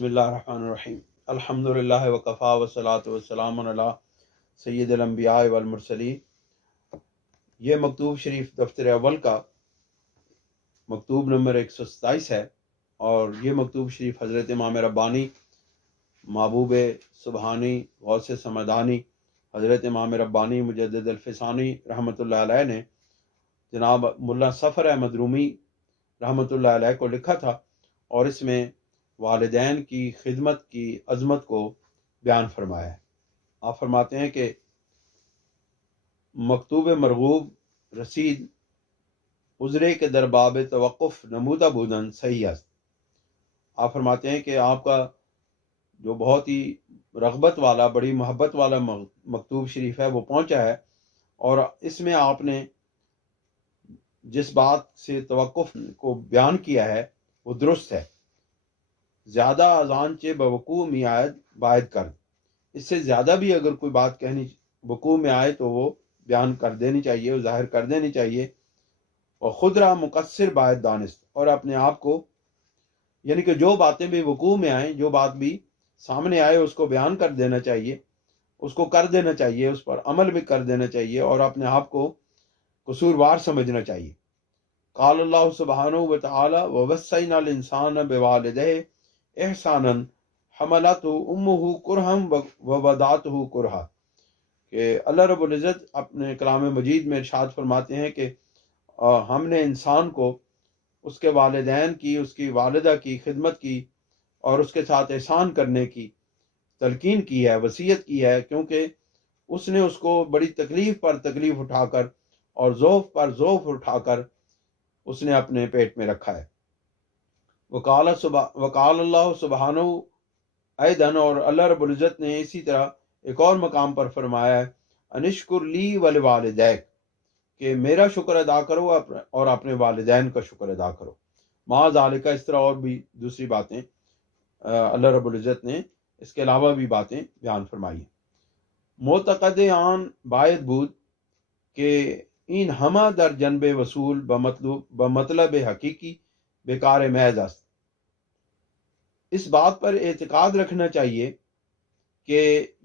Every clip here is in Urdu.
بسم اللہ الرحمن الرحیم الحمدللہ وکفا والصلاۃ والسلام علی سید الانبیاء والمرسلین۔ یہ مکتوب شریف دفتر اول کا مکتوب نمبر 127 ہے، اور یہ مکتوب شریف حضرت امام ربانی محبوب سبحانی غوث سمدانی حضرت امام ربانی مجدد الفسانی رحمۃ اللہ علیہ نے جناب ملا سفر احمد رومی رحمۃ اللہ علیہ کو لکھا تھا، اور اس میں والدین کی خدمت کی عظمت کو بیان فرمایا ہے۔ آپ فرماتے ہیں کہ مکتوب مرغوب رسید عذرے کے در باب توقف نمودہ بودن صحیح است۔ آپ فرماتے ہیں کہ آپ کا جو بہت ہی رغبت والا، بڑی محبت والا مکتوب شریف ہے وہ پہنچا ہے، اور اس میں آپ نے جس بات سے توقف کو بیان کیا ہے وہ درست ہے۔ زیادہ اذان چے بوقوع می آید باید کر، اس سے زیادہ بھی اگر کوئی بات کہنی وقوع میں آئے تو وہ بیان کر دینی چاہیے، وہ ظاہر کر دینی چاہیے۔ اور خود را مقصر باید دانست، اور اپنے آپ کو یعنی کہ جو باتیں بھی وقوع میں آئیں، جو بات بھی سامنے آئے اس کو بیان کر دینا چاہیے، اس کو کر دینا چاہیے، اس پر عمل بھی کر دینا چاہیے، اور اپنے آپ کو قصوروار سمجھنا چاہیے۔ قال اللہ سبحانہ وتعالی ووصینا الانسان بوالدہ احسانا حملتہ امہ کرہا ووضعتہ کرہا، کہ اللہ رب العزت اپنے کلام مجید میں ارشاد فرماتے ہیں کہ ہم نے انسان کو اس کے والدین کی، اس کی والدہ کی خدمت کی اور اس کے ساتھ احسان کرنے کی تلقین کی ہے، وصیت کی ہے، کیونکہ اس نے اس کو بڑی تکلیف پر تکلیف اٹھا کر اور ذوف پر ذوف اٹھا کر اس نے اپنے پیٹ میں رکھا ہے۔ وقال اللہ سبحانہ ایدن، اور اللہ رب العزت نے اسی طرح ایک اور مقام پر فرمایا ہے انشکر لی ولوالدیک، کہ میرا شکر ادا کرو اور اپنے والدین کا شکر ادا کرو۔ ما ذالک، اس طرح اور بھی دوسری باتیں اللہ رب العزت نے اس کے علاوہ بھی باتیں بیان فرمائی ہیں۔ معتقد آن باید بود کہ این ہمہ در جنب وصول بمطلب حقیقی بیکار محض است۔ اس بات پر اعتقاد رکھنا چاہیے کہ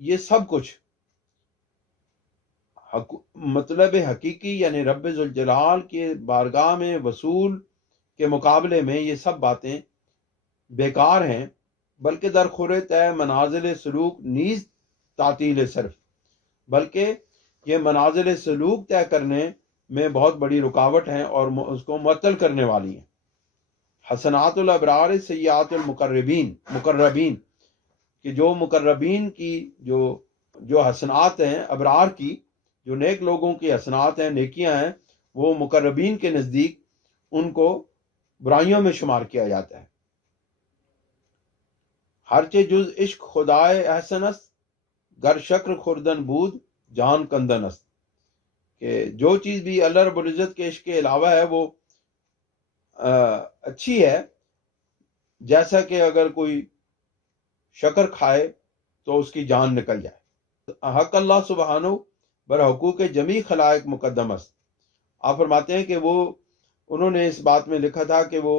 یہ سب کچھ مطلب حقیقی یعنی رب ذوالجلال کے بارگاہ میں وصول کے مقابلے میں یہ سب باتیں بیکار ہیں، بلکہ در خور طے منازل سلوک نیز تعطیل صرف، بلکہ یہ منازل سلوک طے کرنے میں بہت بڑی رکاوٹ ہیں اور اس کو معطل کرنے والی ہیں۔ حسنات الابرار سیئات مقربین، کہ جو مقربین کی جو حسنات ہیں، ابرار کی جو نیک لوگوں کی حسنات ہیں، نیکیاں ہیں، وہ مقربین کے نزدیک ان کو برائیوں میں شمار کیا جاتا ہے۔ ہرچے جز عشق خدائے احسن است، گر شکر خوردن بود جان کندن است، کہ جو چیز بھی اللہ رب العزت کے عشق کے علاوہ ہے وہ اچھی ہے، جیسا کہ اگر کوئی شکر کھائے تو اس کی جان نکل جائے۔ حق اللہ سبحانہ بر حقوق جمیع خلائق مقدم است۔ آپ فرماتے ہیں کہ انہوں نے اس بات میں لکھا تھا کہ وہ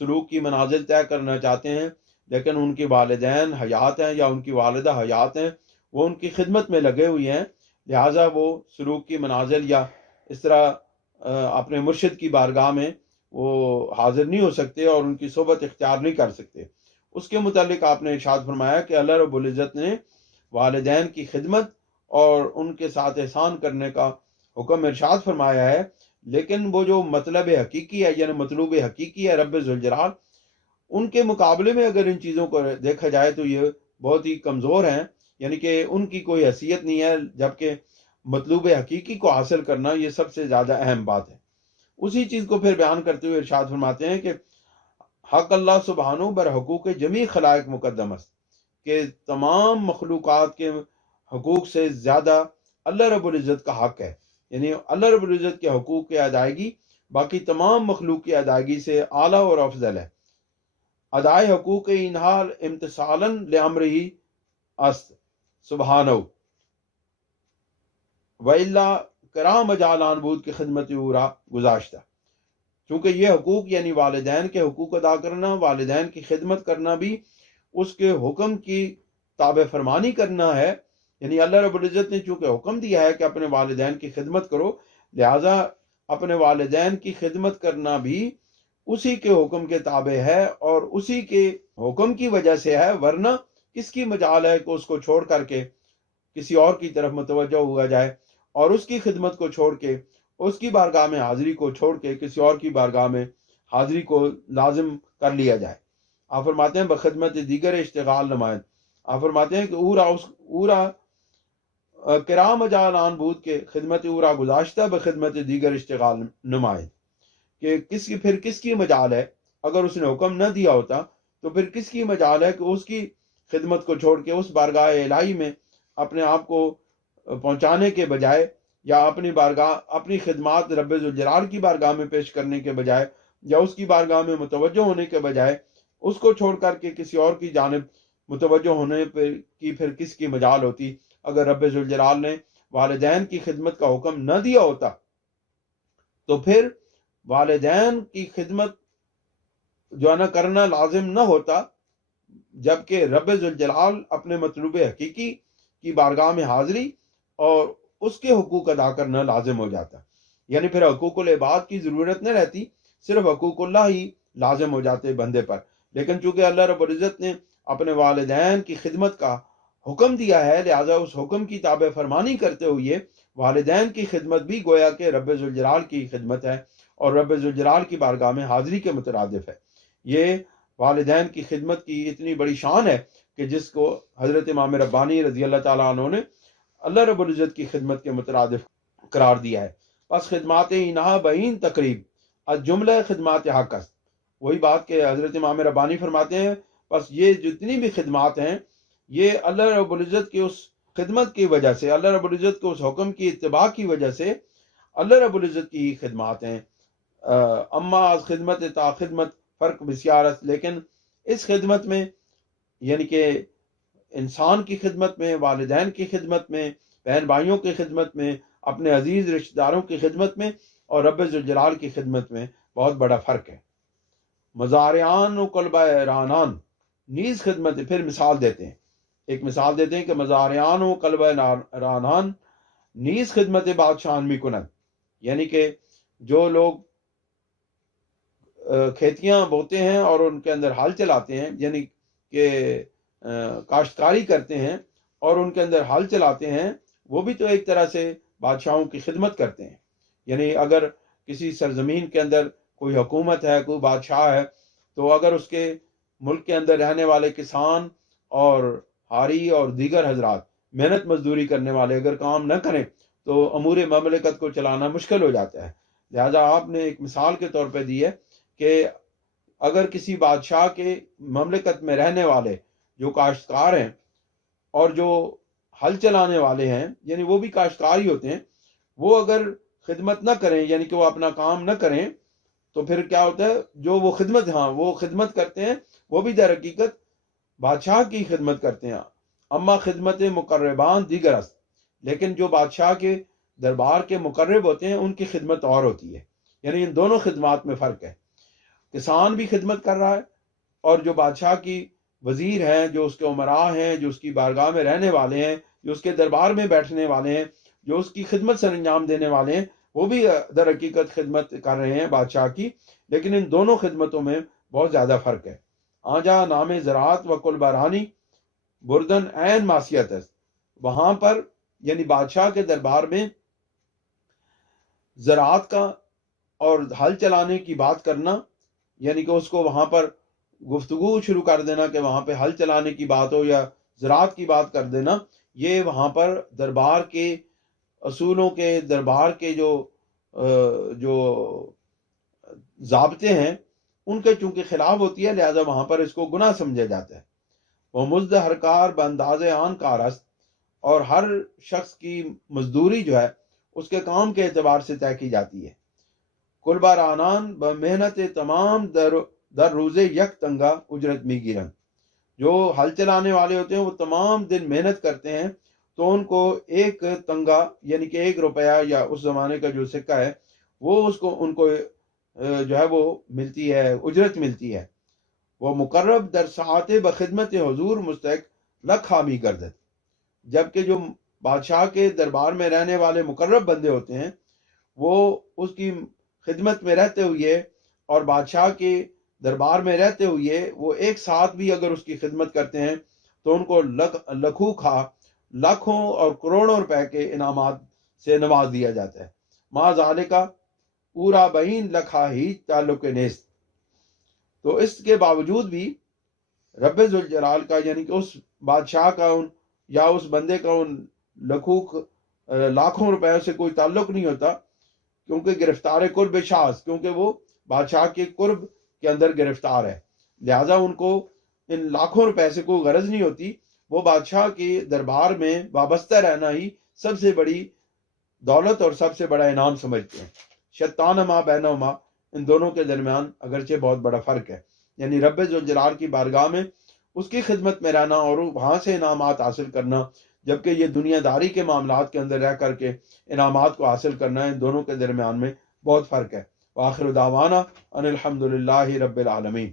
سلوک کی منازل طے کرنا چاہتے ہیں، لیکن ان کے والدین حیات ہیں یا ان کی والدہ حیات ہیں، وہ ان کی خدمت میں لگے ہوئے ہیں، لہٰذا وہ سلوک کی منازل یا اس طرح اپنے مرشد کی بارگاہ میں وہ حاضر نہیں ہو سکتے اور ان کی صحبت اختیار نہیں کر سکتے۔ اس کے متعلق آپ نے ارشاد فرمایا کہ اللہ رب العزت نے والدین کی خدمت اور ان کے ساتھ احسان کرنے کا حکم ارشاد فرمایا ہے، لیکن وہ جو مطلب حقیقی ہے یعنی مطلوب حقیقی ہے رب ذوالجلال، ان کے مقابلے میں اگر ان چیزوں کو دیکھا جائے تو یہ بہت ہی کمزور ہیں، یعنی کہ ان کی کوئی حیثیت نہیں ہے، جبکہ مطلوب حقیقی کو حاصل کرنا یہ سب سے زیادہ اہم بات ہے۔ اسی چیز کو پھر بیان کرتے ہوئے ارشاد فرماتے ہیں کہ حق اللہ سبحانہ بر حقوق جمیع خلائق مقدم است، کہ تمام مخلوقات کے حقوق سے زیادہ اللہ رب العزت کا حق ہے، یعنی اللہ رب العزت کے حقوق کی ادائیگی باقی تمام مخلوق کی ادائیگی سے اعلیٰ اور افضل ہے۔ ادائے حقوق انحال امتثالا لامرہ است سبحانہ وَإِلَّا کرا مجالان بود کی خدمت اورا گزاشتہ، چونکہ یہ حقوق یعنی والدین کے حقوق ادا کرنا، والدین کی خدمت کرنا بھی اس کے حکم کی تابع فرمانی کرنا ہے. یعنی اللہ رب العزت نے چونکہ حکم دیا ہے کہ اپنے والدین کی خدمت کرو، لہذا اپنے والدین کی خدمت کرنا بھی اسی کے حکم کے تابع ہے اور اسی کے حکم کی وجہ سے ہے، ورنہ کس کی مجال ہے کہ اس کو چھوڑ کر کے کسی اور کی طرف متوجہ ہوا جائے اور اس کی خدمت کو چھوڑ کے، اس کی بارگاہ میں حاضری کو چھوڑ کے کسی اور کی بارگاہ میں حاضری کو لازم کر لیا جائے. آپ فرماتے ہیں بخدمت دیگر اشتغال نمائند. آپ فرماتے ہیں کہ اورا کرام مجال آن بود کے خدمت اورا گزاشتہ بخدمت دیگر اشتغال نمائند، کہ کس کی مجال ہے. اگر اس نے حکم نہ دیا ہوتا تو پھر کس کی مجال ہے کہ اس کی خدمت کو چھوڑ کے اس بارگاہ الہی میں اپنے آپ کو پہنچانے کے بجائے یا اپنی خدمات رب ذوالجلال کی بارگاہ میں پیش کرنے کے بجائے یا اس کی بارگاہ میں متوجہ ہونے کے بجائے اس کو چھوڑ کر کے کسی اور کی جانب متوجہ ہونے کی پھر کس کی مجال ہوتی. اگر رب ذوالجلال نے والدین کی خدمت کا حکم نہ دیا ہوتا تو پھر والدین کی خدمت جو ہے نا کرنا لازم نہ ہوتا، جبکہ رب ذوالجلال اپنے مطلوب حقیقی کی بارگاہ میں حاضری اور اس کے حقوق ادا کرنا لازم ہو جاتا. یعنی پھر حقوق العباد کی ضرورت نہ رہتی، صرف حقوق اللہ ہی لازم ہو جاتے بندے پر. لیکن چونکہ اللہ رب العزت نے اپنے والدین کی خدمت کا حکم دیا ہے، لہذا اس حکم کی تابع فرمانی کرتے ہوئے والدین کی خدمت بھی گویا کہ رب ذوالجلال کی خدمت ہے اور رب ذوالجلال کی بارگاہ میں حاضری کے مترادف ہے. یہ والدین کی خدمت کی اتنی بڑی شان ہے کہ جس کو حضرت امام ربانی رضی اللہ تعالیٰ عنہ نے اللہ رب العزت کی خدمت کے مترادف قرار دیا ہے. پس خدمات انہا بین تقریب از جملہ خدمات حق است. وہی بات کہ حضرت امام ربانی فرماتے ہیں پس یہ جتنی بھی خدمات ہیں یہ اللہ رب العزت کی اس خدمت کی وجہ سے، اللہ رب العزت کے اس حکم کی اتباع کی وجہ سے اللہ رب العزت کی ہی خدمات ہیں. اما از خدمت تا خدمت فرق بسیار است. لیکن اس خدمت میں یعنی کہ انسان کی خدمت میں، والدین کی خدمت میں، بہن بھائیوں کی خدمت میں، اپنے عزیز رشتہ داروں کی خدمت میں اور رب ذوالجلال کی خدمت میں بہت بڑا فرق ہے. مزارعان و قلبہ رانان نیز خدمت. پھر مثال دیتے ہیں، ایک مثال دیتے ہیں کہ مزارعان و قلبہ رانان نیز خدمت بادشاہان می کنند. یعنی کہ جو لوگ کھیتیاں بوتے ہیں اور ان کے اندر ہل چلاتے ہیں، یعنی کہ کاشتکاری کرتے ہیں اور ان کے اندر ہل چلاتے ہیں، وہ بھی تو ایک طرح سے بادشاہوں کی خدمت کرتے ہیں. یعنی اگر کسی سرزمین کے اندر کوئی حکومت ہے، کوئی بادشاہ ہے، تو اگر اس کے ملک کے اندر رہنے والے کسان اور حاری اور دیگر حضرات محنت مزدوری کرنے والے اگر کام نہ کریں تو امور مملکت کو چلانا مشکل ہو جاتا ہے. لہذا آپ نے ایک مثال کے طور پہ دی ہے کہ اگر کسی بادشاہ کے مملکت میں رہنے والے جو کاشتکار ہیں اور جو ہل چلانے والے ہیں، یعنی وہ بھی کاشتکار ہی ہوتے ہیں، وہ اگر خدمت نہ کریں، یعنی کہ وہ اپنا کام نہ کریں، تو پھر کیا ہوتا ہے؟ جو وہ خدمت کرتے ہیں وہ بھی در حقیقت بادشاہ کی خدمت کرتے ہیں. اما خدمت مقربان دیگر است. لیکن جو بادشاہ کے دربار کے مقرب ہوتے ہیں ان کی خدمت اور ہوتی ہے. یعنی ان دونوں خدمات میں فرق ہے. کسان بھی خدمت کر رہا ہے اور جو بادشاہ کی وزیر ہیں، جو اس کے امراء ہیں، جو اس کی بارگاہ میں رہنے والے ہیں، جو اس کے دربار میں بیٹھنے والے ہیں، جو اس کی خدمت سر انجام دینے والے ہیں، وہ بھی در حقیقت خدمت کر رہے ہیں بادشاہ کی. لیکن ان دونوں خدمتوں میں بہت زیادہ فرق ہے. آنجا نام زراعت و کل بارانی بردن عین معصیت ہے. وہاں پر یعنی بادشاہ کے دربار میں زراعت کا اور ہل چلانے کی بات کرنا، یعنی کہ اس کو وہاں پر گفتگو شروع کر دینا کہ وہاں پہ ہل چلانے کی بات ہو یا زراعت کی بات کر دینا، یہ وہاں پر دربار کے اصولوں کے، دربار کے جو ضابطے ہیں ان کے چونکہ خلاف ہوتی ہے، لہذا وہاں پر اس کو گناہ سمجھا جاتا ہے. وہ مزد ہر کار بانداز آن کار است. اور ہر شخص کی مزدوری جو ہے اس کے کام کے اعتبار سے طے کی جاتی ہے. کل بار آنان محنت تمام در روزے یک تنگا اجرت می گیرن. جو ہل چلانے والے ہوتے ہیں وہ تمام دن محنت کرتے ہیں تو ان کو ایک تنگا یعنی کہ 1 روپیہ یا اس زمانے کا جو سکہ ہے وہ ان کو جو ہے وہ ملتی ہے، اجرت ملتی ہے. وہ مقرب در ساعت بخدمت حضور مستحق لک حامی گردد، جبکہ جو بادشاہ کے دربار میں رہنے والے مقرب بندے ہوتے ہیں وہ اس کی خدمت میں رہتے ہوئے اور بادشاہ کے دربار میں رہتے ہوئے وہ ایک ساتھ بھی اگر اس کی خدمت کرتے ہیں تو ان کو لاکھوں اور کروڑوں روپے کے انعامات سے نواز دیا جاتا ہے۔ ما ذالکا پورا بہین لکھا ہی تعلق نیست۔ تو اس کے باوجود بھی رب ذوالجلال کا یعنی کہ اس بادشاہ کا یا اس بندے کا ان لاکھوں روپے سے کوئی تعلق نہیں ہوتا، کیونکہ گرفتار قرب شاذ، کیونکہ وہ بادشاہ کے قرب کے اندر گرفتار ہے، لہٰذا ان کو ان لاکھوں روپے سے کوئی غرض نہیں ہوتی، وہ بادشاہ کے دربار میں وابستہ رہنا ہی سب سے بڑی دولت اور سب سے بڑا انعام سمجھتے ہیں۔ شتان ما بینہما، ان دونوں کے درمیان اگرچہ بہت بڑا فرق ہے، یعنی رب ذوالجلال کی بارگاہ میں اس کی خدمت میں رہنا اور وہاں سے انعامات حاصل کرنا، جبکہ یہ دنیا داری کے معاملات کے اندر رہ کر کے انعامات کو حاصل کرنا، ان دونوں کے درمیان میں بہت فرق ہے۔ وآخر دعوانا ان الحمد للہ رب العالمین۔